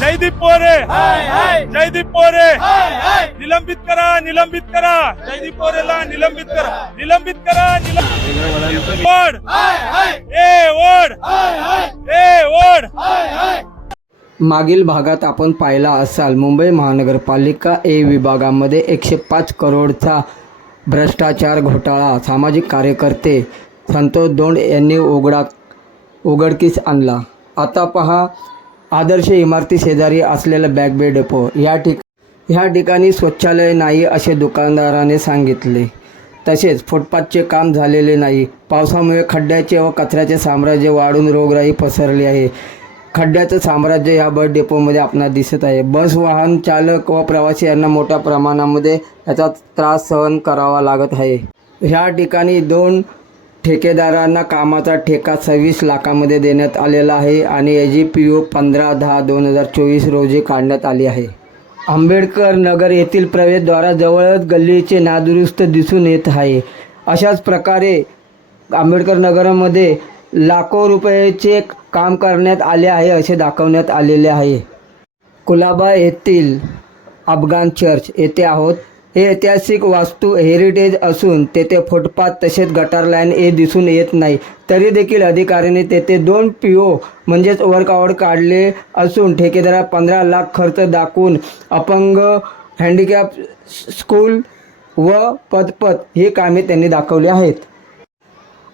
जयदीप पोरे! जयदीप पोरे! निलंबित करा निलंबित करा! जयदीप पोरेला निलंबित करा. निलंबित करा निलंबित ए ओढ ए ओढ मागील भागात आपण पाहिला असाल मुंबई महानगरपालिका ए विभागामध्ये एकशे पाच करोडचा भ्रष्टाचार घोटाळा. सामाजिक कार्यकर्ते संतोष दोंड यांनी उघडा उघडकीस आणला. आता पहा आदर्श इमारती शेजारी असलेला बॅगबे डेपो या ठिक ह्या ठिकाणी स्वच्छालय नाही असे दुकानदाराने सांगितले. तसेच फुटपाथचे काम झालेले नाही. पावसामुळे खड्ड्याचे व कचऱ्याचे साम्राज्य वाढून रोगराई पसरली आहे. खड्ड्याचं साम्राज्य या बस डेपोमध्ये आपणास दिसत आहे. बस वाहन चालक व प्रवासी यांना मोठ्या प्रमाणामध्ये याचा त्रास सहन करावा लागत आहे. ह्या ठिकाणी दोन ठेकेदारांना कामाचा ठेका सव्वीस लाखामध्ये देण्यात आलेला आहे आणि याची पी ओ पंधरा दहा दोन हजार चोवीस रोजी काढण्यात आली आहे. आंबेडकर नगर येथील प्रवेशद्वाराजवळच गल्लीचे नादुरुस्त दिसून येत आहे. अशाच प्रकारे आंबेडकर नगरमध्ये लाखो रुपयाचे काम करण्यात आले आहे असे दाखवण्यात आलेले आहे. कुलाबा येथील अफगाण चर्च येथे आहोत. हे ऐतिहासिक वास्तू हेरिटेज असून तेथे फुटपाथ तसेच गटार लाईन हे दिसून येत नाही. तरी देखील अधिकाऱ्यांनी तेथे दोन पी ओ म्हणजेच वर्कआउट काढले असून ठेकेदारा पंधरा लाख खर्च दाखवून अपंग हँडिकॅप स्कूल व पदपथ ही कामे त्यांनी दाखवली आहेत.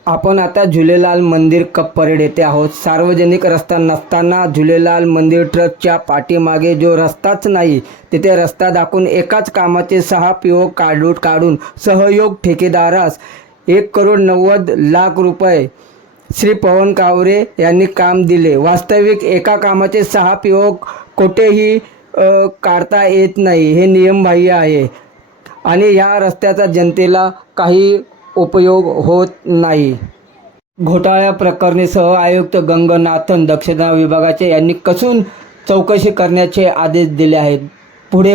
आपण आता झुलेलाल मंदिर कप परेड येथे आहोत. सार्वजनिक रस्ता नसताना झुलेलाल मंदिर ट्रकच्या पाठीमागे जो रस्ताच नाही तिथे रस्ता दाखवून एकाच कामाचे सहा पिओ काढून काढून सहयोग ठेकेदारास एक करोड नव्वद लाख रुपये श्री पवन कावरे यांनी काम दिले. वास्तविक एका कामाचे सहा पिओ कोठेही काढता येत नाही. हे नियमबाह्य आहे. आणि या रस्त्याचा जनतेला काही उपयोग होत नाही. घोटाळ्या प्रकरणी सह आयुक्त गंगनाथन दक्षता विभागाचे यांनी कसून चौकशी करण्याचे आदेश दिले आहेत. पुढे